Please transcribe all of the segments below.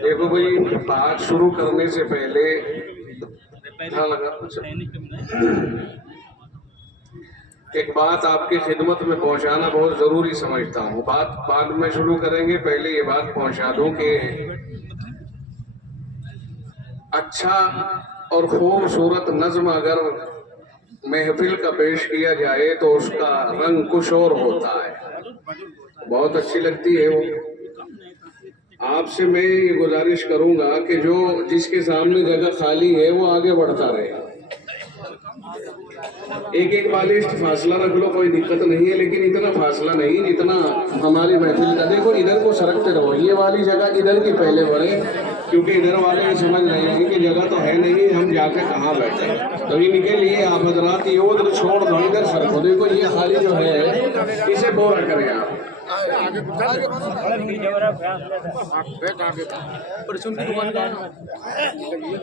देखो भाई, बात शुरू करने से पहले एक बात आपकी खिदमत में पहुंचाना बहुत जरूरी समझता हूँ। बात बाद में शुरू करेंगे, पहले ये बात पहुंचा दूं कि अच्छा और खूबसूरत नज्म अगर महफिल का पेश किया जाए तो उसका रंग कुछ और होता है, बहुत अच्छी लगती है वो। आपसे मैं ये गुजारिश करूंगा कि जो जिसके सामने जगह खाली है वो आगे बढ़ता रहे। एक एक बालिस्ट फासला रख लो, कोई दिक्कत नहीं है, लेकिन इतना फासला नहीं जितना हमारी महफिल का। देखो इधर को सरकते रहो, ये वाली जगह इधर की पहले बढ़े, क्योंकि इधर वाले समझ रहे हैं कि जगह तो है नहीं, हम जाके कहाँ बैठे। तो इनके लिए आप हजरात ये उधर छोड़ दो, इधर सरको। देखो ये खाली जो है इसे पूरा करें आप।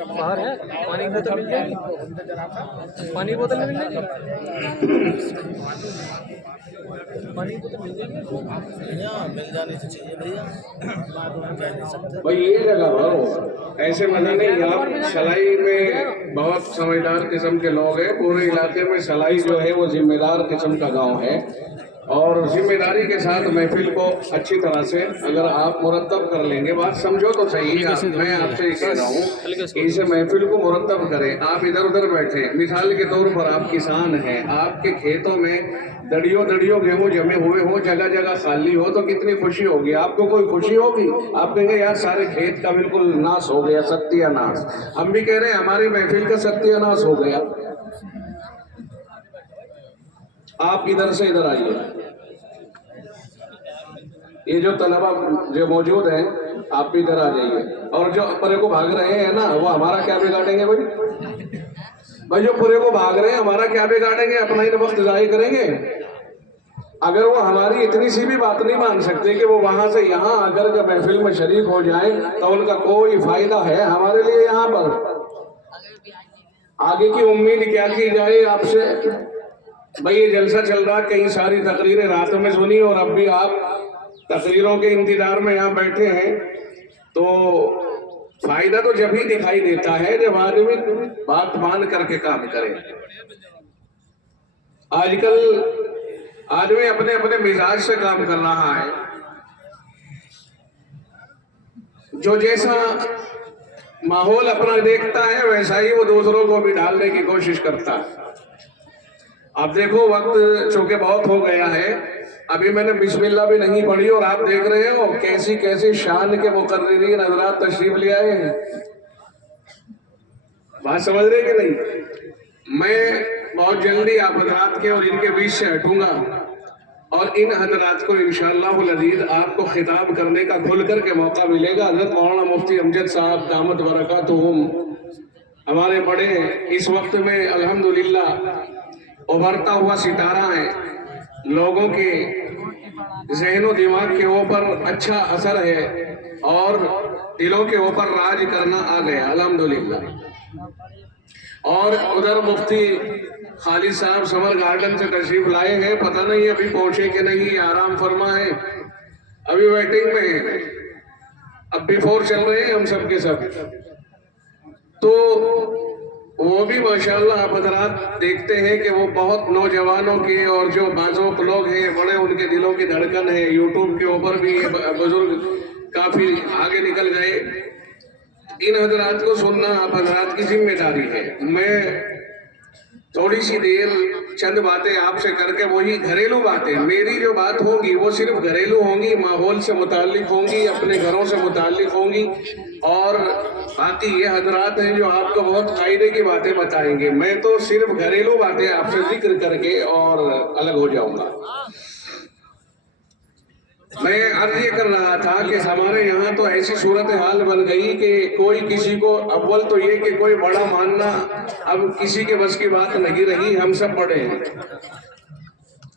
बाहर है, पानी की बोतल मिल जाएगी, पानी की बोतल मिल जाएगी, पानी की बोतल मिल जाएगी, मिल जानी तो चाहिए भैया। भाई ये जगह भरो, ऐसे मजा नहीं। आप सलाई में बहुत समझदार किस्म के लोग हैं, पूरे इलाके में सलाई जो है वो जिम्मेदार किस्म का गांव है, और जिम्मेदारी के साथ महफिल को अच्छी तरह से अगर आप मुरतब कर लेंगे, बात समझो तो सही है। मैं आपसे कह रहा हूँ इसे महफिल को मुरतब करें। आप इधर उधर बैठे, मिसाल के तौर पर आप किसान हैं, आपके खेतों में दड़ियों गेहूं जमे हुए हो, जगह जगह खाली हो, तो कितनी खुशी होगी आपको। कोई खुशी होगी? आप कहेंगे यार सारे खेत का बिल्कुल नाश हो गया, सत्यानाश। हम भी कह रहे हैं हमारी महफिल का सत्यानाश हो गया। आप इधर से इधर आइए, ये जो तलबा जो मौजूद हैं आप भी इधर आ जाइए, और जो परे को भाग रहे हैं ना वो हमारा क्या बिगाड़ेंगे भाई जो पूरे को भाग रहे हैं हमारा क्या बिगाड़ेंगे, अपना ही वक्त जाया करेंगे। अगर वो हमारी इतनी सी भी बात नहीं मान सकते कि वो वहां से यहाँ आकर के महफिल में शरीक हो जाए, तो उनका कोई फायदा है हमारे लिए यहाँ पर? आगे की उम्मीद क्या की जाए आपसे? भाई ये जलसा चल रहा, कई सारी तकरीरें रातों में सुनी, और अब भी आप तकरीरों के इंतजार में यहाँ बैठे हैं, तो फायदा तो जब ही दिखाई देता है जब आदमी बात मान करके काम करे। आजकल आदमी अपने अपने मिजाज से काम कर रहा है, जो जैसा माहौल अपना देखता है वैसा ही वो दूसरों को भी डालने की कोशिश करता है। आप देखो वक्त चूंकि बहुत हो गया है, अभी मैंने बिस्मिल्लाह भी नहीं पढ़ी, और आप देख रहे हो कैसी कैसी शान के मुकर्रिरीन हज़रात तशरीफ ले आए हैं। बात समझ रहे कि नहीं? मैं बहुत जल्दी आप हज़रात के और इनके बीच से हटूंगा, और इन हज़रात को इंशाअल्लाह अज़ीज़ आपको खिताब करने का खुल कर के मौका मिलेगा। हज़रत मौलाना मुफ्ती अमजद साहब दामत बरकातुहुम हमारे बड़े इस वक्त में अल्हम्दुलिल्लाह उभरता हुआ सितारा है, लोगों के ज़हन और दिमाग के ऊपर अच्छा असर है, और दिलों के ऊपर राज करना आ गया अल्हम्दुलिल्लाह। और उधर मुफ्ती खालिद साहब समर गार्डन से तशरीफ लाए हैं, पता नहीं अभी पहुंचे कि नहीं, आराम फरमा है, अभी वेटिंग में है, अब बिफोर चल रहे हैं हम सब के सब। तो वो भी माशाअल्लाह आप हज़रात देखते हैं कि वो बहुत नौजवानों के और जो बाज़ोक लोग हैं बड़े, उनके दिलों की धड़कन है। यूट्यूब के ऊपर भी ये बुजुर्ग काफी आगे निकल गए। इन हज़रात को सुनना आप हज़रात की जिम्मेदारी है। मैं थोड़ी सी देर चंद बातें आपसे करके, वही घरेलू बातें, मेरी जो बात होगी वो सिर्फ घरेलू होंगी, माहौल से मुताल्लिक होंगी, अपने घरों से मुताल्लिक होंगी, और बाकी ये हज़रात हैं जो आपको बहुत फायदे की बातें बताएंगे। मैं तो सिर्फ घरेलू बातें आपसे जिक्र करके और अलग हो जाऊंगा। मैं अर्ज ये कर रहा था कि हमारे यहाँ तो ऐसी सूरत हाल बन गई कि कोई किसी को, अव्वल तो ये कि कोई बड़ा मानना अब किसी के बस की बात नहीं रही, हम सब बड़े हैं।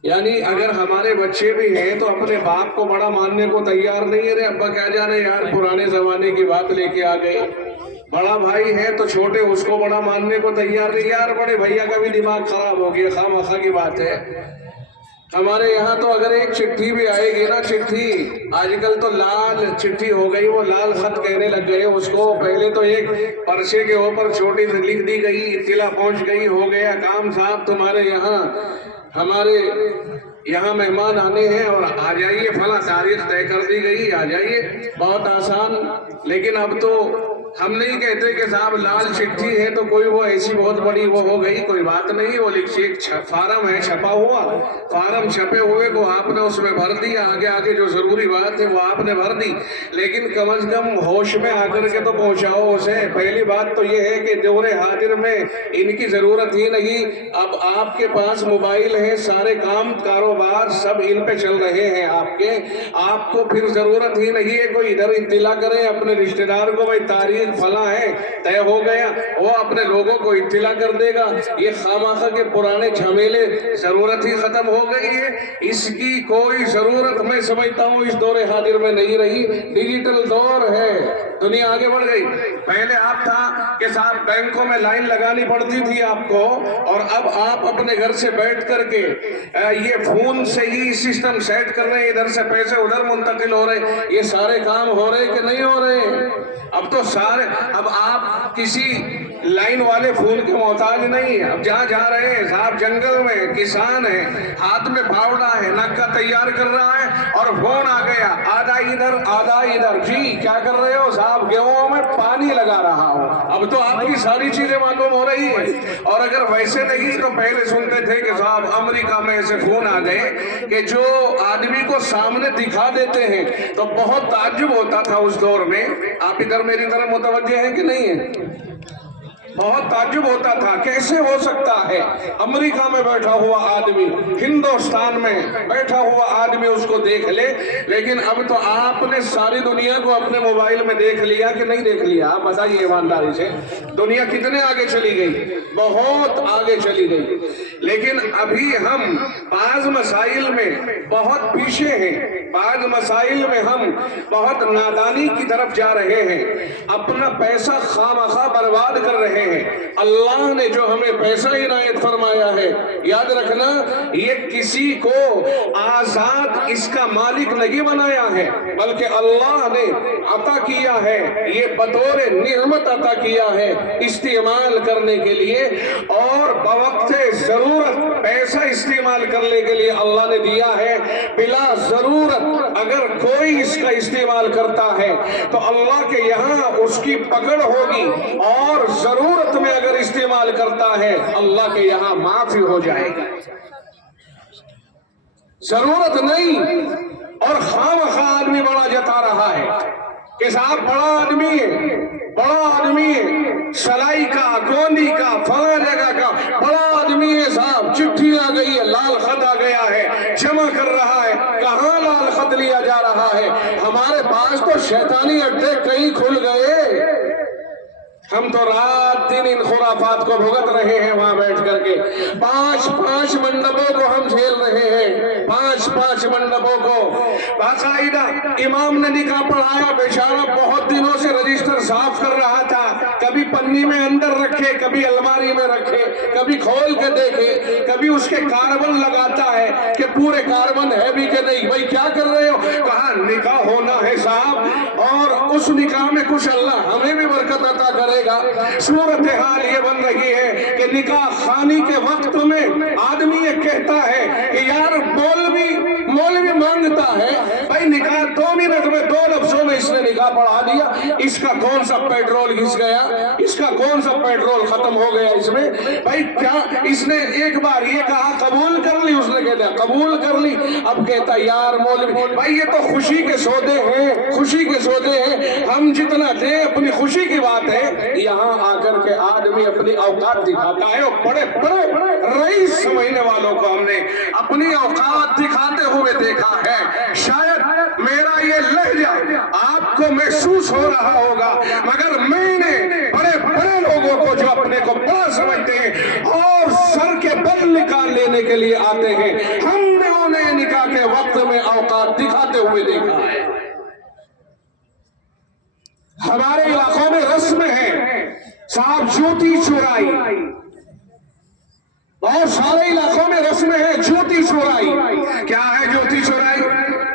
یعنی اگر ہمارے بچے بھی ہیں تو اپنے باپ کو بڑا ماننے کو تیار نہیں ہے. رے ابا کیا جانے یار پرانے زمانے کی بات لے کے آ گئے. بڑا بھائی ہے تو چھوٹے اس کو بڑا ماننے کو تیار نہیں. یار بڑے بھیا کا بھی دماغ خراب ہو گیا, خواہ مخواہ کی بات ہے. ہمارے یہاں تو اگر ایک چٹھی بھی آئے گی نا, چٹھی آج کل تو لال چٹھی ہو گئی, وہ لال خط کہنے لگ گئے اس کو. پہلے تو ایک پرچے کے اوپر چھوٹی سے لکھ دی گئی, اطلاع پہنچ گئی, ہو گیا کام. صاحب تمہارے یہاں ہمارے یہاں مہمان آنے ہیں اور آ جائیے, فلاں تاریخ طے کر دی گئی, آ جائیے. بہت آسان. لیکن اب تو ہم نہیں کہتے کہ صاحب لال چٹھی ہے تو کوئی وہ ایسی بہت بڑی وہ ہو گئی, کوئی بات نہیں. وہ لکھی ایک فارم ہے چھپا ہوا, فارم چھپے ہوئے کو آپ نے اس میں بھر دیا, آگے جو ضروری بات ہے وہ آپ نے بھر دی. لیکن کم از کم ہوش میں آ کر کے تو پہنچاؤ اسے. پہلی بات تو یہ ہے کہ دور حاضر میں ان کی ضرورت ہی نہیں. اب آپ کے پاس موبائل ہے, سارے کام کاروبار سب ان پہ چل رہے ہیں آپ کے. آپ کو پھر ضرورت ہی نہیں ہے کوئی ادھر اطلاع کرے اپنے رشتہ دار کو, بھائی تاریخ فلاں ہے طے ہو گیا, وہ اپنے لوگوں کو اطلاع کر دے گا. یہ خامخواہ کے پرانے جھمیلے ضرورت ہی ختم ہو گئی ہے. اس کی کوئی ضرورت میں سمجھتا ہوں اس دور حاضر میں نہیں رہی. ڈیجیٹل دور ہے, دنیا آگے بڑھ گئی. پہلے آپ تھا کہ صاحب بینکوں میں لائن لگانی پڑتی تھی آپ کو, اور اب آپ اپنے گھر سے بیٹھ کر کے یہ فون سے ہی سسٹم سیٹ کر رہے ہیں, ادھر سے پیسے ادھر منتقل ہو رہے. یہ سارے کام ہو رہے کہ نہیں ہو رہے؟ اب تو سارے, اب آپ کسی لائن والے فون کے محتاج نہیں ہیں. اب جہاں جا رہے ہیں صاحب جنگل میں کسان ہے, ہاتھ میں پھاوڑا ہے, نکا تیار کر رہا ہے اور فون آ گیا, آدھا ادھر آدھا ادھر. جی کیا کر رہے ہو صاحب؟ گیہوں میں پانی لگا رہا ہوں. اب تو آپ کی ساری چیزیں معلوم ہو رہی ہیں. اور اگر ویسے نہیں تو پہلے سنتے تھے کہ صاحب امریکہ میں ایسے فون آ گئے کہ جو آدمی کو سامنے دکھا دیتے ہیں تو بہت تعجب ہوتا تھا اس دور میں. آپ ادھر میری طرف متوجہ ہیں کہ نہیں ہیں؟ بہت تعجب ہوتا تھا کیسے ہو سکتا ہے امریکہ میں بیٹھا ہوا آدمی, ہندوستان میں بیٹھا ہوا آدمی اس کو دیکھ لے. لیکن اب تو آپ نے ساری دنیا کو اپنے موبائل میں دیکھ لیا کہ نہیں دیکھ لیا؟ آپ بتائیے ایمانداری سے, دنیا کتنے آگے چلی گئی؟ بہت آگے چلی گئی. لیکن ابھی ہم بعض مسائل میں بہت پیچھے ہیں, بعض مسائل میں ہم بہت نادانی کی طرف جا رہے ہیں, اپنا پیسہ خواہ برباد کر رہے ہیں. اللہ نے جو ہمیں پیسہ عنایت فرمایا ہے, یاد رکھنا یہ کسی کو آزاد اس کا مالک نہیں بنایا ہے, بلکہ اللہ نے عطا کیا ہے, یہ بطور نعمت عطا کیا ہے استعمال کرنے کے لیے. اور بوقت ضرورت پیسہ استعمال کرنے کے لیے اللہ نے دیا ہے. بلا ضرورت اگر کوئی اس کا استعمال کرتا ہے تو اللہ کے یہاں اس کی پکڑ ہوگی, اور ضرورت میں اگر استعمال کرتا ہے اللہ کے یہاں معافی ہو جائے گی. ضرورت نہیں اور خواہ آدمی بڑا جتا رہا ہے کہ صاحب بڑا آدمی ہے, بڑا آدمی ہے, سلائی کا, گوندی کا, فلاں جگہ کا بڑا آدمی ہے صاحب. چٹھی آ گئی ہے, لال خط آ گیا ہے, جمع کر رہا ہے. کہاں لال خط لیا جا رہا ہے؟ ہمارے پاس تو شیطانی اڈے کہیں کھل گئے. ہم تو رات دن ان خرافات کو بھگت رہے ہیں وہاں بیٹھ کر کے. 5 منڈپوں کو ہم جھیل رہے ہیں, 5 منڈپوں کو. باقاعدہ امام نے نکاح پڑھایا, بیچارہ بہت دنوں سے رجسٹر صاف کر رہا تھا, کبھی پنی میں اندر رکھے, کبھی الماری میں رکھے, کبھی کھول کے دیکھے, کبھی اس کے کاربن لگاتا ہے کہ پورے کاربن ہے بھی کہ نہیں. بھائی کیا کر رہے ہو؟ کہا نکاح ہونا ہے صاحب, اور اس نکاح میں کچھ اللہ ہمیں بھی برکت عطا کرے گا. صورتحال یہ بن رہی ہے کہ نکاح خانی کے وقت میں آدمی یہ کہتا ہے کہ یار مولوی مانگتا ہے, بھائی نکاح 2 منٹ میں 2 لفظوں میں اس نے نکاح پڑھا دیا. اس کا کون سا پیٹرول گھس گیا, اس کا کون سا پیٹرول ختم ہو گیا اس میں؟ بھائی کیا اس نے ایک بار یہ کہا قبول کر لی, اس نے کہہ دیا قبول کر لی. اب کہتا یار مولوی بھائی یہ تو خوشی کے سودے ہیں, خوشی کے سودے ہیں, ہم جتنا دیں اپنی خوشی کی بات ہے. یہاں آ کر کے آدمی اپنی اوقات دکھاتا ہے, اور بڑے بڑے رئیس سمجھنے والوں کو ہم نے اپنی اوقات دکھاتے ہوئے دیکھا ہے. شاید میرا یہ لہجہ آپ کو محسوس ہو رہا ہوگا, مگر میں نے بڑے لوگوں کو جو اپنے کو بڑا سمجھتے ہیں اور سر کے بل نکال لینے کے لیے آتے ہیں, ہم نے نے نکاح کے وقت میں اوقات دکھاتے ہوئے دیکھا ہے. ہمارے علاقوں میں رسم ہے صاحب جوتی چورائی. بہت سارے علاقوں میں رسم ہے جوتی چورائی. کیا ہے جوتی چورائی؟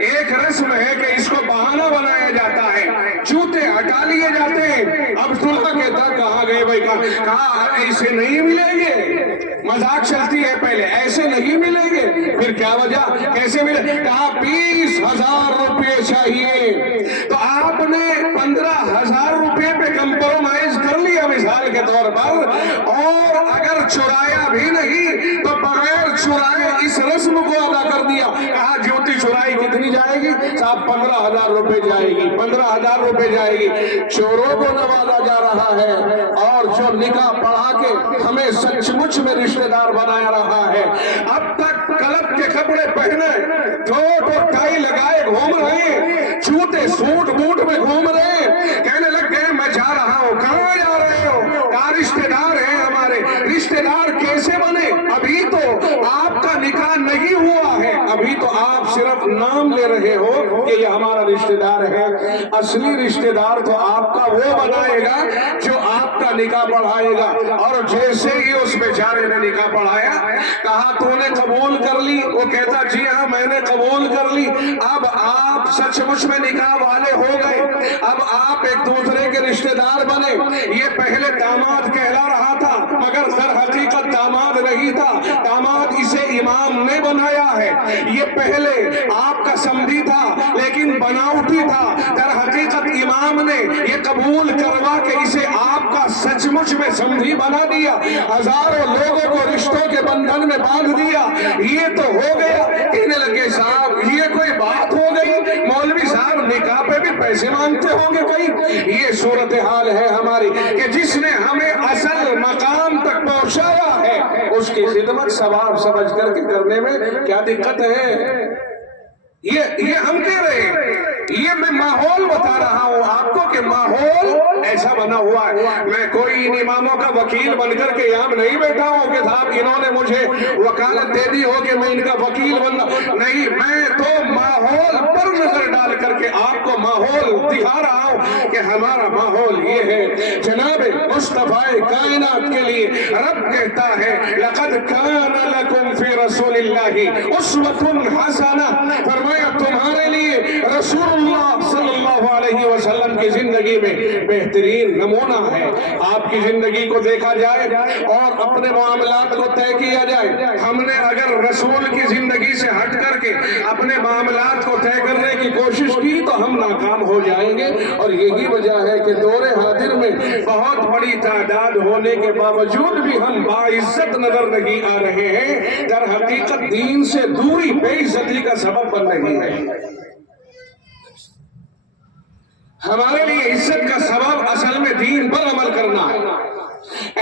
ایک رسم ہے کہ اس کو بہانہ بنایا جاتا ہے, جوتے ہٹا لیے جاتے ہیں. اب دلہا کہتا کہاں گئے بھائی؟ کہا ایسے نہیں ملیں گے. مذاق چلتی ہے پہلے, ایسے نہیں ملیں گے. پھر کیا وجہ, کیسے ملے؟ کہا 20,000 روپے چاہیے. تو آپ نے 15,000 روپے پہ کمپرومائز کر لیا مثال کے طور پر, اور اگر چرایا بھی نہیں تو بغیر چرائے اس رسم کو ادا کر دیا. کہا جوتی چرائی کتنی جائے گی؟ صاحب 15,000 روپے جائے گی. 15,000 روپے جائے گی. چوروں کو نوازا جا رہا ہے, اور جو نکاح پڑھا کے ہمیں سچ مچ میں رشتہ دار بنایا رہا ہے. اب تک کلب کے کپڑے پہنے, ٹوٹ اور ٹائی لگائے گھوم رہے ہیں, جوتے سوٹ بوٹ میں گھوم رہے ہیں. کہنے لگ گئے میں جا رہا ہوں. کہاں جا رہے ہو؟ کہا رشتہ دار ہیں ہمارے. رشتہ دار کیسے بنے؟ ابھی تو آپ کا نکاح نہیں ہوا ہے, ابھی تو آپ صرف نام لے رہے ہو کہ یہ ہمارا رشتہ دار ہے. اصلی رشتہ دار تو آپ کا وہ بنائے گا جو آپ کا نکاح پڑھائے گا. اور جیسے ہی اس بیچارے نے نکاح پڑھایا, کہا تو نے قبول کر لی؟ وہ کہتا جی ہاں میں نے قبول کر لی. اب آپ سچ مچ میں نکاح والے ہو گئے, اب آپ ایک دوسرے کے رشتہ دار بنے. یہ پہلے داماد کہلا رہا تھا مگر در حقیقت داماد نہیں تھا, داماد اسے امام نے بنایا ہے. یہ پہلے آپ کا سمدھی تھا لیکن بناوٹی تھا, در حقیقت امام نے یہ قبول کروا کے اسے آپ کا سچ مچ میں سمدھی بنا دیا, ہزاروں لوگوں کو رشتوں کے بندھن میں باندھ دیا. یہ تو ہو گیا. کہنے لگے صاحب یہ کوئی بات ہو گئی, مولوی صاحب نکاح پہ بھی پیسے مانگتے ہوں گے کوئی؟ یہ صورتحال ہے ہماری کہ جس نے ہمیں اصل مقام تک پہنچایا ہے اس کی خدمت ثواب سمجھ کر کے کرنے میں کیا دقت ہے؟ یہ ہم کہہ رہے ہیں, یہ میں ماحول بتا رہا ہوں آپ کو کہ ماحول ایسا بنا ہوا ہے. میں کوئی ان اماموں کا وکیل بن کر کے یہاں نہیں بیٹھا ہوں کہ صاحب انہوں نے مجھے وکالت دے دی ہو کہ میں ان کا وکیل بننا نہیں. میں تو ماحول پر نظر ڈال کر کے آپ کو ماحول دکھا رہا ہوں کہ ہمارا ماحول یہ ہے. جناب مصطفیٰ کائنات کے لیے رب کہتا ہے لقد کان لکم فی رسول اللہ اسوۃ حسنہ, فرمایا تمہارے لیے رسول اللہ صلی اللہ علیہ وسلم کی زندگی میں بہترین نمونہ ہے. آپ کی زندگی کو دیکھا جائے اور اپنے معاملات کو طے کیا جائے. ہم نے اگر رسول کی زندگی سے ہٹ کر کے اپنے معاملات کو طے کرنے کی کوشش کی تو ہم ناکام ہو جائیں گے. اور یہی وجہ ہے کہ دور حاضر میں بہت بڑی تعداد ہونے کے باوجود بھی ہم باعزت نظر نہیں آ رہے ہیں. در حقیقت دین سے دوری بے عزتی کا سبب بن رہی ہے. ہمارے لیے عزت کا سبب اصل میں دین پر عمل کرنا ہے.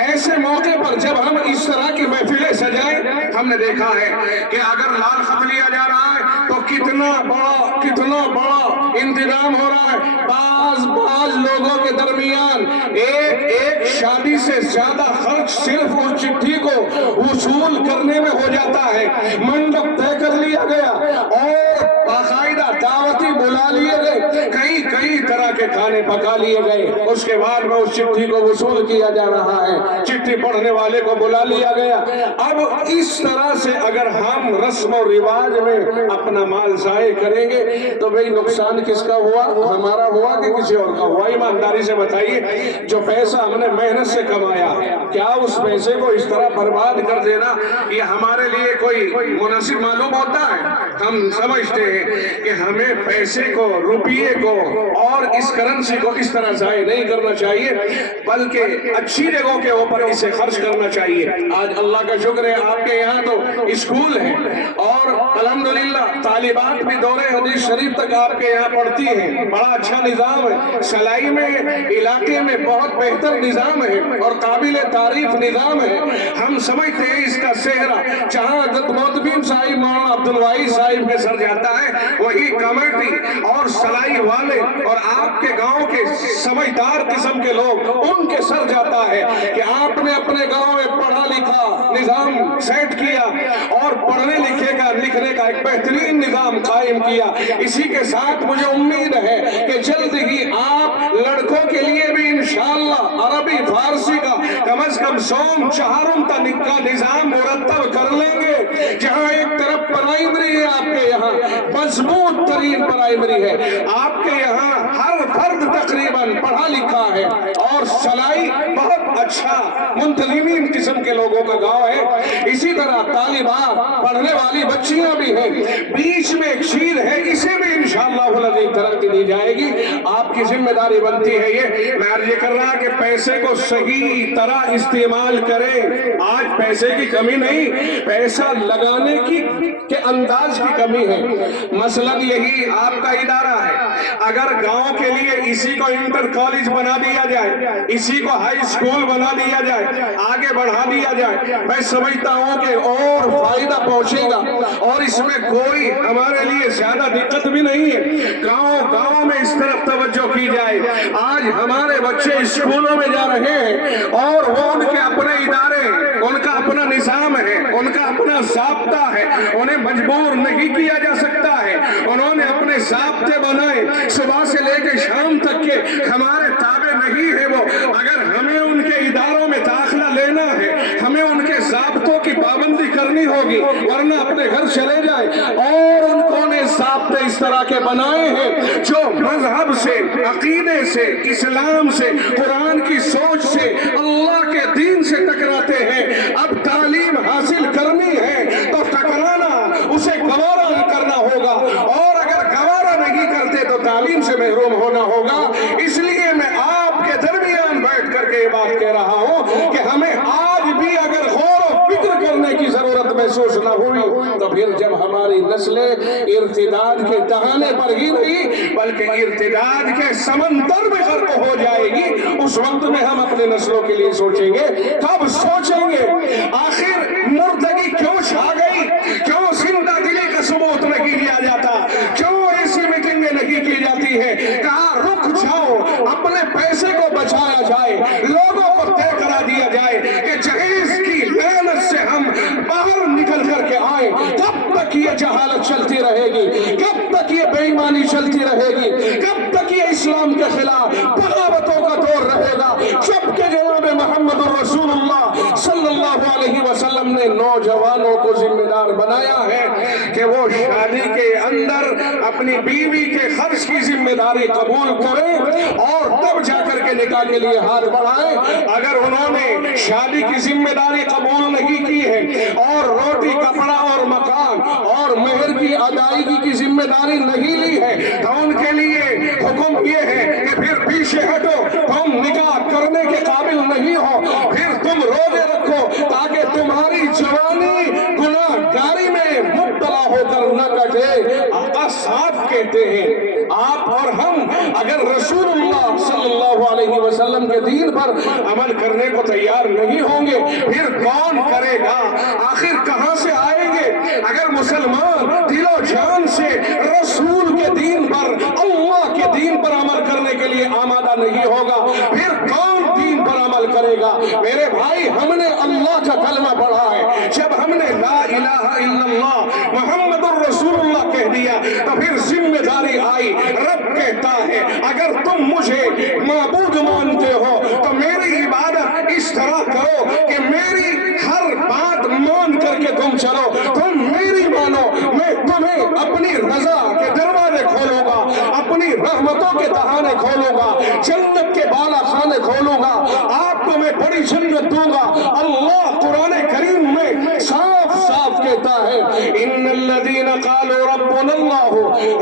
ایسے موقع پر جب ہم اس طرح کی محفلیں سجائیں, ہم نے دیکھا ہے کہ اگر لال خط لیا جا رہا ہے تو کتنا بڑا انتظام ہو رہا ہے. بعض لوگوں کے درمیان ایک شادی سے زیادہ خرچ صرف اس چٹھی کو وصول کرنے میں ہو جاتا ہے. منڈپ طے کر لیا گیا اور باقاعدہ دعوتی بلا لیے گئے, کئی طرح کے کھانے پکا لیے گئے. اس کے بعد میں اس چٹھی کو وصول کیا جا رہا ہے, چٹھی پڑھنے والے کو بلا لیا گیا. اب اس طرح سے اگر ہم رسم و رواج میں اپنا مال ضائع کریں گے تو بھئی نقصان کس کا ہوا؟ ہمارا ہوا کہ کسی اور کا ہوا؟ ایمانداری سے بتائیے, جو پیسہ ہم نے محنت سے کمایا, کیا اس پیسے کو اس طرح برباد کر دینا یہ ہمارے لیے کوئی مناسب معلوم ہوتا ہے؟ ہم سمجھتے ہیں کہ ہمیں پیسے کو, روپیے کو اور اس کرنسی کو اس طرح ضائع نہیں کرنا چاہیے, بلکہ اچھی جگہوں کے اوپر اسے خرچ کرنا چاہیے. آج اللہ کا شکر ہے آپ کے یہاں تو اسکول ہے اور الحمدللہ طالبات بھی دورہ حدیث شریف تک آپ کے یہاں پڑھتی ہیں. بڑا اچھا نظام ہے. سلائی میں علاقے میں بہت بہتر نظام ہے اور قابل تعریف نظام ہے. ہم سمجھتے ہیں اس کا صحرا جہاں حضرت محتمیم صاحب مولانا عبدالواحد صاحب کے سر جاتا ہے, وہی کمیٹی اور سلائی والے اور آپ کے گاؤں کے سمجھدار قسم کے لوگ ان کے سر جاتا ہے کہ آپ نے اپنے گاؤں میں پڑھا لکھا نظام سیٹ کیا اور پڑھنے لکھے کا सीखने का एक बेहतरीन निजाम कायम किया। इसी के साथ मुझे उम्मीद है कि जल्द ही आप लड़कों के लिए भी इंशाअल्लाह अरबी फारसी का कम से कम सोम चारों का निजाम मुरतब कर लेंगे। जहां एक तरफ प्राइमरी है, आपके यहाँ मजबूत तरीन प्राइमरी है, आपके यहाँ हर फर्द तकरीबन पढ़ा लिखा है और सलाई बहुत अच्छा मुंतलिमीन किस्म के लोगों का गांव है। इसी तरह तालिबात पढ़ने वाली बच्चियां भी हैं, बीच में एक शीर है, इसे भी इंशाअल्लाह तरक्की दी जाएगी। आपकी जिम्मेदारी बनती है ये। मैं अर्ज कर रहा कि पैसे को सही तरह इस्तेमाल करें। आज पैसे की कमी नहीं, पैसा लगाने की के अंदाज की कमी है। मसलन यही आपका इदारा है, अगर गांव के लिए इसी को इंटर कॉलेज बना दिया जाए, इसी को हाई स्कूल बना दिया जाए, आगे बढ़ा दिया जाए, मैं समझता हूं कि और फायदा पहुंचेगा और इसमें कोई हमारे लिए ज्यादा दिक्कत भी नहीं है। गांव में इस तरफ तवज्जो की जाए। आज हमारे बच्चे स्कूलों में जा रहे हैं और वो उनके अपने इदारे, उनका अपना निजाम है, उनका अपना ज़ाब्ता है, उन्हें मजबूर नहीं किया जा सकता है। उन्होंने अपने ज़ाब्ते बनाए, सुबह से लेकर शाम तक के हमारे ताबे नहीं है वो। अगर हमें उनके इदारों में दाखिला लेना है, हमें उनके ज़ाब्तों की पाबंदी करनी होगी, वरना अपने घर चले जाए। और उनको ने ज़ाब्ते इस तरह के बनाए हैं जो मजहब से, अकीदे से, इस्लाम से, कुरान की सोच से, अल्लाह के दीन से टकराते हैं। अब तालीम हासिल करनी है तो टकराना, उसे गवारा करना होगा, और अगर गवारा नहीं करते तो तालीम से महरूम होना होगा। इसलिए मैं आपके दरमियान बैठ करके ये बात कह रहा हूं कि हमें आज भी अगर गौर और फिक्र करने की जरूरत महसूस न हुई तो फिर जब हमारी नस्लें इर्तिदाद के दहाने पर ही नहीं बल्कि इर्तिदाद के समंदर में गर्क हो जाएगी, उस वक्त में हम अपने नस्लों के लिए सोचेंगे। कब सोचेंगे? आखिर मुर्दगी क्यों छा गई? क्यों जिंदा दिली का सबूत नहीं लिया जाता? क्यों ऐसी मीटिंगें नहीं की जाती है? कहा रुक जाओ, अपने पैसे को बचाया जाए, लोगों को तय करा दिया जाए कि जहेज की मेहनत से हम बाहर निकल करके आए। कब तक ये जहालत चलती रहेगी? कब तक ये बेईमानी चलती रहेगी? कब तक ये इस्लाम के खिलाफ बगावतों का दौर रहेगा? जबकि जनाब मोहम्मद रसूलुल्लाह सल्लल्लाहु अलैहि वसल्लम ने नौजवानों को जिम्मेदार बनाया है कि वो शादी के अंदर अपनी बीवी के खर्च की जिम्मेदारी कबूल करें और तब जाकर के निकाह के लिए हाथ बढ़ाएं। अगर उन्होंने शादी की जिम्मेदारी कबूल नहीं की है और रोटी, कपड़ा और मकान और मेहर की अदायगी की जिम्मेदारी नहीं ली है तो उनके लिए हुक्म ये है कि फिर पीछे हटो, तुम निकाह करने के काबिल नहीं हो, फिर तुम रोजे रखो ताकि तुम्हारी जवानी गुनाहगारी में मुब्तला होकर न कटे। आका साफ कहते हैं आप और हम अगर रसूलुल्लाह सल्लल्लाहु अलैहि वसल्लम के दीन पर अमल करने को तैयार नहीं होंगे फिर कौन करेगा? आखिर कहां से आएंगे? अगर मुसलमान दिलो जान से रसूल के दीन पर, अल्लाह के दीन पर अमल करने के लिए आमादा नहीं होगा फिर कौन दीन पर अमल करेगा? मेरे भाई, हमने अल्लाह का कलमा पढ़ा है, जब हमने ला इलाहा इल्लल्लाह मुहम्मदुर रसूलुल्लाह कह दिया तो फिर जिम्मेदारी आई। रब कहता है अगर तुम मुझे माबूद मानते हो तो मेरी इबादत इस तरह करो कि मेरी हर बात मान करके तुम चलो, तुम मेरी मानो, मैं तुम्हें अपनी रजा के दरवाजे खोलूंगा, अपनी रहमतों के दहाने खोलूंगा, जन्नत के बाला खाने खोलूंगा, आपको मैं बड़ी जन्नत दूंगा। अल्लाह कुरान करीम में साफ साफ कहता है इन्नल्लज़ीना क़ालू रब्बुनल्लाह,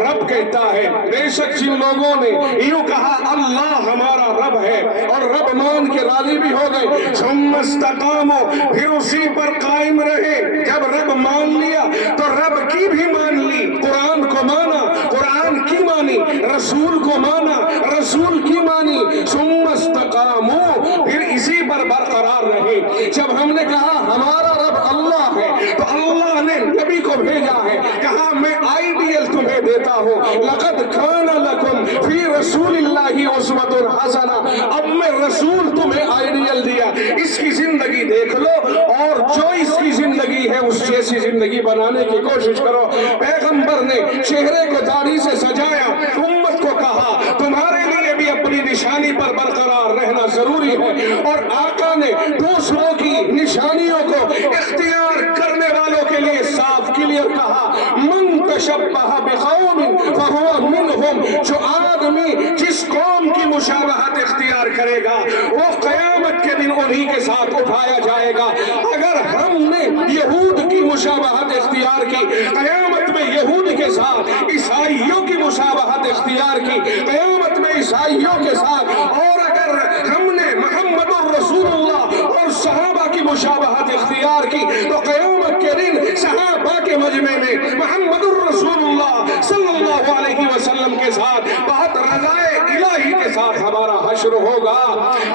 रब कहता है बेशक जिन लोगों ने यूं कहा अल्लाह हमारा रब है और रब मान के राजी भी हो गए, सुम्मस्तकामो, फिर उसी पर कायम रहे। जब रब मान लिया तो रब की भी मान ली, कुरान को माना, कुरान की मानी, रसूल को माना, रसूल की मानी, सुम्मस्तकामो, फिर इसी पर बरकरार रहे। जब हमने कहा हमारा रब अल्लाह है तो अल्लाह ने नबी को भेजा है, कहा मैं आइडियल तुम्हें देता हूँ, लक़द काना लकुम फी रसूलिल्लाहि उस्वतुन हसना, अब मैं रसूल तुम्हें आइडियल दिया, इसकी जिंदगी देख लो और जो इसकी जिंदगी है उससे जैसी जिंदगी बनाने की कोशिश करो। पैगंबर ने चेहरे को दाढ़ी से सजाया, उम्मत को कहा तुम्हारे लिए भी अपनी निशानी पर बरकरार रहना जरूरी है। और आका ने दूसरों की निशानियों को इख्तियार करने वालों के लिए साफ क्लियर कहा, मन तशब्बह बिकौमिन फहुवा मिनहुम, जो आदमी जिस कौम की मुशाबहत इख्तियार करेगा वो क़यामत के दिन उन्हीं के साथ उठाया जाएगा। अगर हमने यहूद की मुशाबहत इख्तियार की, क़यामत में यहूद के साथ, ईसाइयों की मुशाबहत इख्तियार की, क़यामत में ईसाइयों के साथ, और अगर हमने मुहम्मदुर रसूलुल्लाह और सहाबा की मुशाबहत इख्तियार की तो क़यामत के दिन सहाबा के मजमे में मुहम्मदुर रसूलुल्लाह सल्लल्लाहु अलैहि वसल्लम के साथ बहुत रज़ाए इलाही के साथ हमारा हश्र होगा।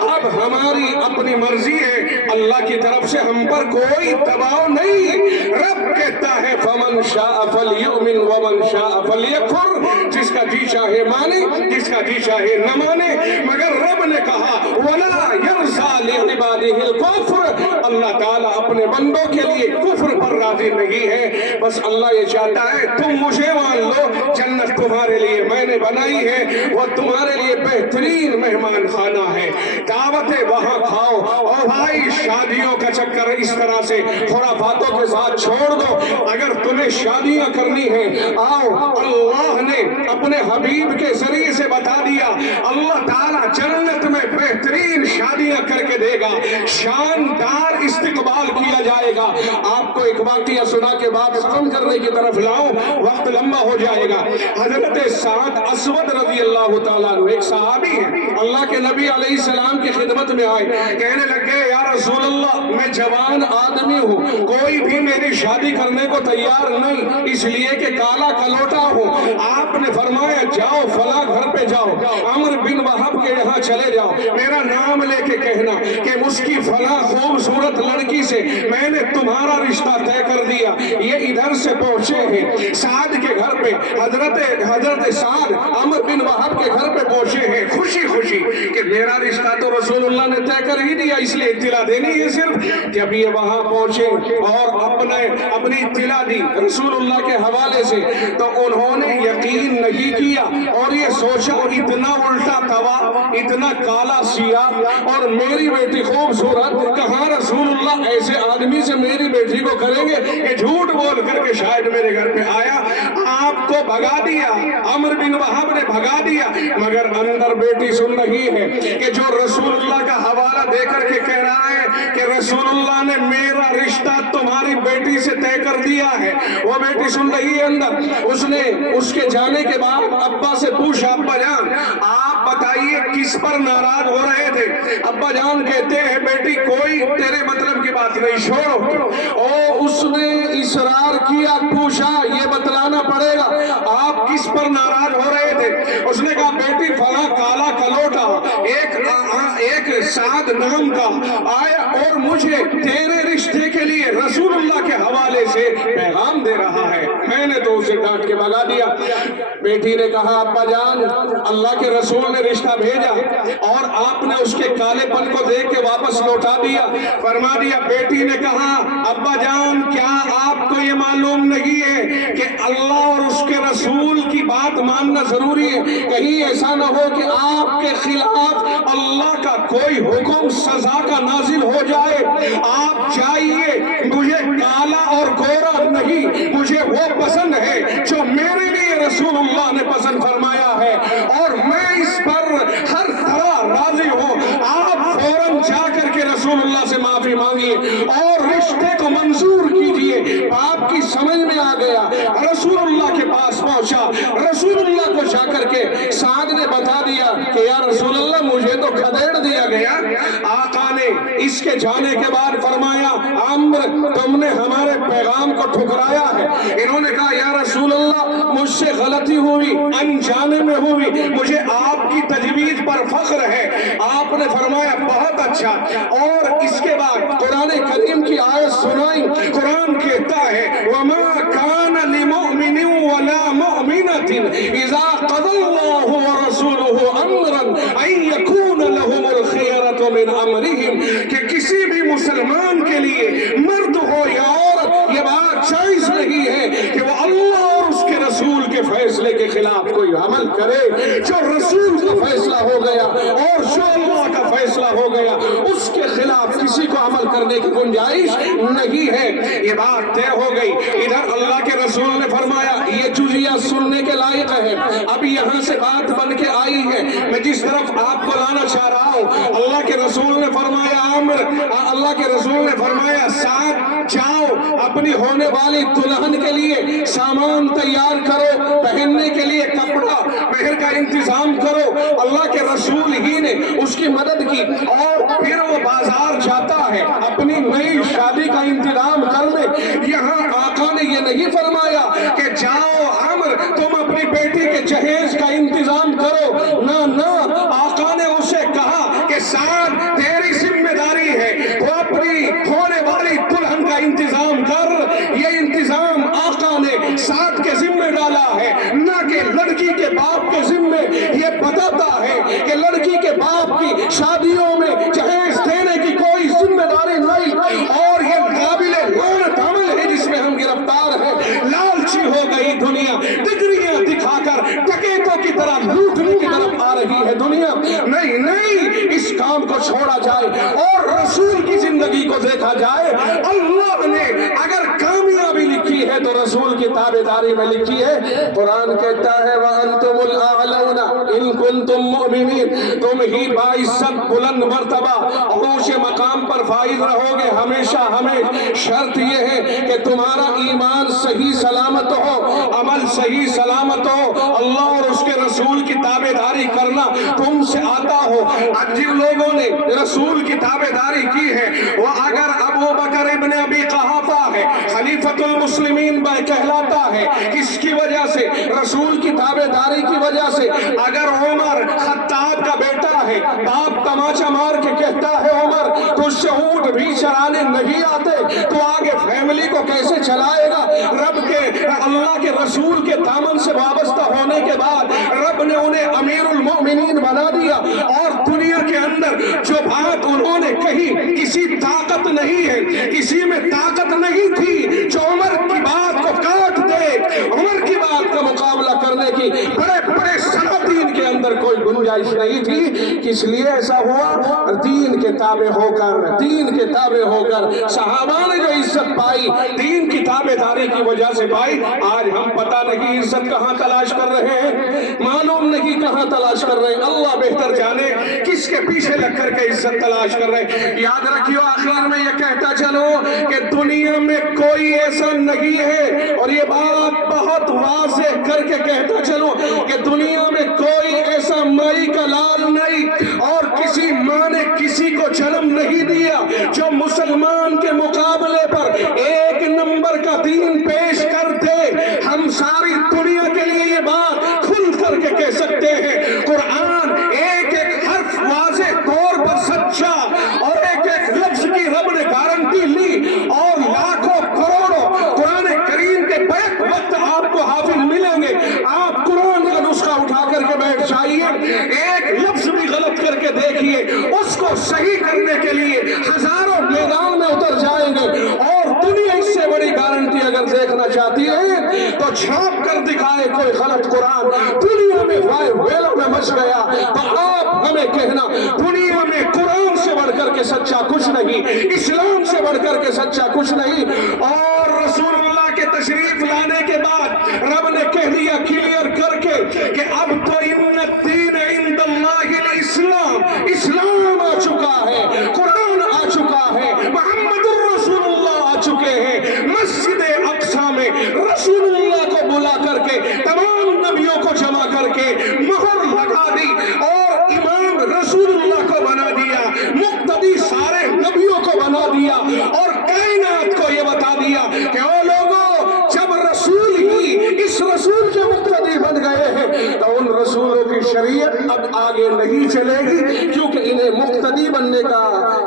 अब हमारी अपनी मर्जी है, अल्लाह की तरफ से हम पर कोई दबाव नहीं। रब कहता है फमन शाअ फलयुमिन वमन शाअ फलयकफुर, जिसका जी चाहे माने, जिसका जी चाहे न माने, मगर रब ने कहा वला यरज़ा लिइबादिहिल कुफ्र, अल्लाह ताला अपने बंदों के लिए कुफ्र पर राजी नहीं है। बस अल्लाह ये चाहता है तुम मुझे मान लो, जन्नत तुम्हारे लिए मैंने बनाई है, वो तुम्हारे लिए बेहतरीन मेहमान खाना है, दावतें वहां खाओ। और भाई शादियों का चक्कर इस तरह से खुराफातों के साथ छोड़ दो। अगर तुम्हें शादियां करनी है, आओ, अल्लाह ने अपने हबीब के जरिए से बता दिया, अल्लाह ताला जन्नत में बेहतरीन शादियां करके देगा, शानदार इस्तिकबाल किया जाएगा। आपको एक वाकया सुना के बाद खत्म करने की तरफ लाऊं, वक्त लंबा हो जाएगा। हजरत साद असवद रज़ी अल्लाह ताला अन्हु एक सहाबी है, अल्लाह के नबी अलैहि सलाम की खिदमत में आए, कहने लगे या रसूल अल्लाह, मैं जवान आदमी हूँ, कोई भी मेरी शादी करने को तैयार नहीं, इसलिए कि काला कलोटा हूँ। आपने फरमाया जाओ फला घर पे जाओ, अम्र बिन वहब के यहाँ चले जाओ, मेरा नाम लेके कहना कि उसकी फला खूबसूरत लड़की से मैंने तुम्हारा रिश्ता तय कर दिया। ये इधर से पहुंचे हैं साद के घर पे, हजरत साद अम्र बिन वहब के घर पे पहुंचे हैं खुशी खुशी कि मेरा रिश्ता तो रसूलुल्लाह ने तय कर ही दिया, इसलिए इत्तिला देनी है सिर्फ। जब ये वहां पहुंचे और अपनी इत्तिला दी रसूलुल्लाह के हवाले से, तो उन्होंने यकीन नहीं किया और ये सोचा इतना उल्टा तवा, इतना काला सिया, और मेरी बेटी खूबसूरत, कहाँ रसूलुल्लाह ऐसे आदमी से मेरी बेटी को करेंगे। ये झूठ बोल करके शायद मेरे घर पे आया, आपको भगा दिया, अम्र बिन वहब ने भगा दिया। मगर अंदर बेटी सुन रही है कि जो रसूलुल्लाह का हवाला देकर के कह रहा है कि रसूलुल्लाह ने मेरा रिश्ता तुम्हारी बेटी से तय कर दिया है, वो बेटी सुन रही है अंदर। उसने उसके जाने के बाद अब्बा से पूछा, अब्बा जान आप बताइए किस पर नाराज हो रहे थे। अब्बा जान कहते हैं बेटी कोई तेरे मतलब की बात नहीं, छोड़ो। और उसने इसरार किया, पूछा ये बतलाना पड़ेगा आप किस पर नाराज हो रहे थे। उसने कहा बेटी फला काला कलोटा एक साद नाम का आया और मुझे तेरे रिश्ते के लिए रसूलुल्लाह के हवाले से पैगाम दे रहा है, मैंने तो उसे डांट के भगा दिया। बेटी ने कहा अब्बा जान अल्लाह के रसूल ने रिश्ता भेजा और आपने उसके कालेपन को देख के वापस लौटा दिया, फरमा दिया। बेटी ने कहा अब्बा जान क्या आपको ये मालूम नहीं है कि अल्लाह और उसके रसूल की बात मानना जरूरी है, कहीं ऐसा न हो कि आपके खिलाफ अल्लाह का कोई हुक्म सजा का नाजिल हो जाए। आप चाहिए मुझे काला और गोरा नहीं, मुझे वो पसंद है जो मेरे लिए रसूलुल्लाह ने पसंद फरमाया है और मैं इस पर हर तरह राजी हूँ। आप फौरन जाकर के रसूलुल्लाह से माफी मांगिए और रिश्ते को मंजूर कीजिए। आपकी समझ में आ गया, रसूलुल्लाह के पास पहुंचा, रसूलुल्लाह को जाकर के साद ने बता दिया कि या रसूलुल्लाह मुझे तो खदेड़ दिया गया। आका ने इसके जाने के बाद फरमाया अम्र तुमने हमारे पैगाम को ठुकराया है। इन्होंने कहा या रसूलुल्लाह मुझसे गलती हुई, अनजाने में हुई, मुझे आपकी तजवीज पर फख्र है। आपने फरमाया बहुत अच्छा। और इसके बाद कुरान करीम की आयत सुनाई। कुरान कहता है वमा कान लिमुमिनिन वला मुमिनतिन इज़ा क़ज़ल्लाहु व रसूलुहु अम्रन अन यकून लहुमुल खियरतु मिन अमरिहिम, कि किसी भी मुसलमान के लिए मर्द हो या औरत, ये बात फैसले के खिलाफ कोई अमल करे, जो रसूल का फैसला हो गया और जो अल्लाह का फैसला हो गया उसके खिलाफ किसी को अमल करने की गुंजाइश नहीं है। ये बात तय हो गई। इधर अल्लाह के रसूल ने फरमाया, ये जुजिया सुनने के लायक है। अब यहाँ से बात बन के आई है, मैं जिस तरफ आपको लाना चाह रहा हूँ। अल्लाह के रसूल ने फरमाया, अल्लाह के रसूल ने फरमाया, साथ जाओ, अपनी होने वाली दुल्हन के लिए सामान तैयार करो, पहनने के लिए कपड़ा मेहर का इंतजाम करो। अल्लाह के रसूल ही ने उसकी मदद की और फिर वो बाजार जाता है अपनी नई शादी का इंतजाम करने। यहाँ आका ने ये नहीं फरमाया कि जाओ अमर तुम अपनी बेटी के जहेज का इंतजाम करो, ना ना, आका ने उसे कहा कि साथ तेरी जिम्मेदारी है, तो अपनी होने वाली दुल्हन का इंतजाम कर। ये इंतजाम आका ने साथ के जिम्मे डाला है, ना कि लड़की के बाप के जिम्मे। ये बताता है कि लड़की के बाप की शादियों में जहेज देने की कोई जिम्मेदारी नहीं। और ये काबिले लानत अमल है जिसमें हम गिरफ्तार हैं। लालची हो गई दुनिया, डिग्रियां दिखाकर डकैतों की तरह लूटने की तरफ आ रही है दुनिया। नहीं नहीं, इस काम को छोड़ा जाए और रसूल की जिंदगी को देखा जाए। अल्लाह ने अगर कामयाबी लिखी है तो रसूल की ताबेदारी में लिखी है। कुरान कहता है, व अंतुमुल आलौना इन कुंतुम मुमिनीन, तुम ही बाइज्जत बुलंद मर्तबा और ऊंचे मकाम पर फाइज रहोगे हमेशा हमेशा। शर्त यह है कि तुम्हारा ईमान सही सलामत हो, अमल सही सलामत हो, अल्लाह और उसके रसूल की ताबेदारी करना तुमसे आता हो। आज जिन लोगों ने रसूल की ताबेदारी की है वो अगर अबू बकर इब्ने अबी क़हाफ़ा है, खलीफतुल मुस्लिमीन कहलाता है, किसकी वजह से? रसूल की ताबेदारी की वजह से। अगर उमर खत्ताब का बेटा है, बाप तमाचा मार के कहता है उमर तो उससे ऊंट भी चराने नहीं आते, तो आगे फैमिली को कैसे चलाएगा? रब के अल्लाह के रसूल के दामन से वाबस्ता होने के बाद रब ने उन्हें अमीरुल मोमिनीन बना दिया। और दुनिया के अंदर जो बात उन्होंने कही, किसी ताकत नहीं है, किसी में ताकत नहीं थी जो उमर की बात को काट दे। उमर की बात का मुकाबला करने की बड़े बड़े सलातीन के अंदर कोई गुंजाइश नहीं थी। किस लिए ऐसा हुआ? दीन के ताबे होकर, दीन के ताबे होकर सहाबा ने जो इज्जत पाई दीन की ताबेदारी की वजह से पाई। आज हम पता नहीं इज्जत कहाँ तलाश कर रहे हैं, मालूम नहीं कहाँ तलाश कर रहे हैं। अल्लाह बेहतर जाने किसके पीछे लग कर के इज्जत तलाश कर रहे हैं। याद रखियो, आखिर में ये कहता चलो कि दुनिया में कोई ऐसा नहीं है, और ये बात बहुत वाज़ेह करके कहता चलो कि दुनिया में कोई ऐसा माई का लाल नहीं और किसी माँ ने किसी को जन्म नहीं दिया जो मुसलमान के मुकाबले पर एक नंबर का दीन पेश कर दे। हम सारी दुनिया के लिए ये बात खुल करके कह सकते हैं, कुरान एक एक हर्फ वाज़ेह तौर पर सच्चा और एक एक लफ्ज की रब ने गारंटी ली। और लाखों करोड़ों कुरान करीम के बैक वक्त आपको हाफिज मिलेंगे। आप कुरान का नुस्खा उठा करके बैठ जाइए, एक लफ्ज भी गलत करके देखिए, उसको सही करने के लिए हजारों मैदान में उतर जाएंगे। और दुनिया इससे बड़ी गारंटी अगर देखना चाहती है तो छाप कर दिखाए कोई गलत कुरान, दुनिया में वेलों में मच गया तो आप हमें कहना दुनिया में कुरान से बढ़कर के सच्चा कुछ नहीं, इस्लाम से बढ़कर के सच्चा कुछ नहीं। और रसूलुल्लाह के तशरीफ लाने के बाद रब ने कह दिया क्लियर करके कि अब तो इन्ना दीन इंदल्लाहिल इस्लाम, इस्लाम आ चुका है, कुरान आ चुका है, मुहम्मदुर रसूलुल्लाह आ चुके हैं। मस्जिद अक्सा में रसूलुल्लाह को बुला करके तमाम नबियों को जमा करके मोहर लगा दी और इमाम रसूलुल्लाह को बना दिया, मुक्तदी सारे नबियों को बना दिया और कायनात को ये बता दिया कि ओ लोगों, जब रसूल ही इस रसूल के मुक्तदी बन गए हैं तो उन रसूलों की शरीयत अब आगे नहीं चलेगी, क्योंकि इन्हें मुक्तदी बनने का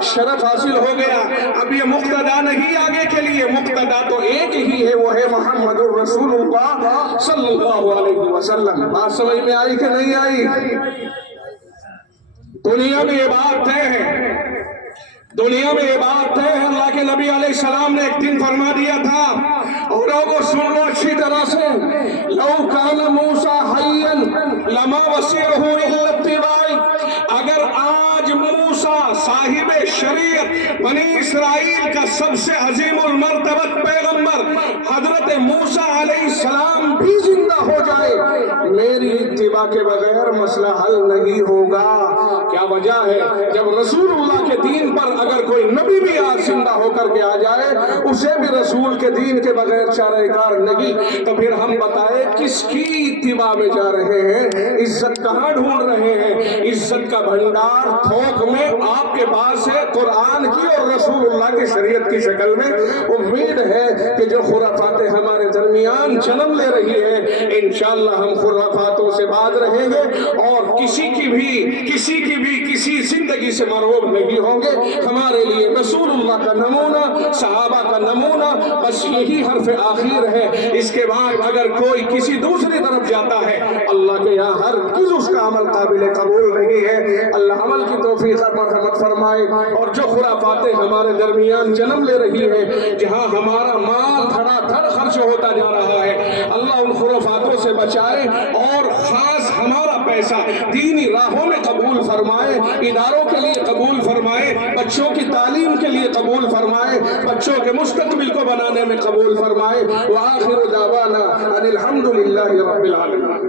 शरफ हासिल हो गया। अब ये मुक्तदा नहीं आगे के लिए, मुक्तदा तो एक ही है, वो है मुहम्मदुर रसूलुल्लाह सल्लल्लाहु अलैहि वसल्लम। बात समझ में आई कि नहीं आई? दुनिया में ये बात तय है, दुनिया में ये बात है, अल्लाह के नबी अलैहिस्सलाम ने एक दिन फरमा दिया था, और लोगों सुन लो अच्छी तरह से, लौ कान मूसा हय्यन लमा वसीअहु इल्ला इत्तिबाई, अगर आज मूसा साहिब शरीयत बनी इसराइल का सबसे अजीमुल मर्तबत पैगंबर हजरत मूसा अलैहिस्सलाम भी जिंदा हो जाए, मेरी इत्तिबा के बगैर मसला हल नहीं होगा। क्या वजह है? जब रसूलुल्लाह के दीन पर अगर कोई नबी भी आज जिंदा होकर के आ जाए, उसे भी रसूल के दीन के बगैर चारेकार नहीं, तो फिर हम बताए किसकी इत्तिबा में जा रहे हैं? इज्जत कहाँ ढूंढ रहे हैं? इज्जत का भंडार थोक में आपके पास है, कुरान की और रसूलुल्लाह की शरीयत की शक्ल में। उम्मीद है कि जो खुराफातें हमारे दरमियान जन्म ले रही है, इंशाअल्लाह हम खुराफातों से बाज रहेंगे और किसी की भी किसी जिंदगी से मरहूब नहीं होंगे। हमारे लिए रसूलुल्लाह का नमूना, सहाबा का नमूना, बस यही हर्फ आखिर है। इसके बाद अगर कोई किसी दूसरी तरफ जाता है, अल्लाह के यहाँ हर किस उसका अमल काबिल कबूल नहीं है। अल्लाह अमल की तौफीक और मरहमत फरमाए। और जो खुराफातें हमारे दरमियान जन्म ले रही है, जहाँ हमारा माल धड़ाधड़ खर्च होता जा रहा है, अल्लाह उन खुराफातों से बचाए और खास हमारा पैसा दीनी राहों में कबूल फरमाए, इदारों के लिए कबूल फरमाए, बच्चों की तालीम के लिए कबूल फरमाए, बच्चों के मुस्तकबिल को बनाने में कबूल फरमाए। व आखिर दावाना अनिल हम्दुलिल्लाहि रब्बिल आलमीन।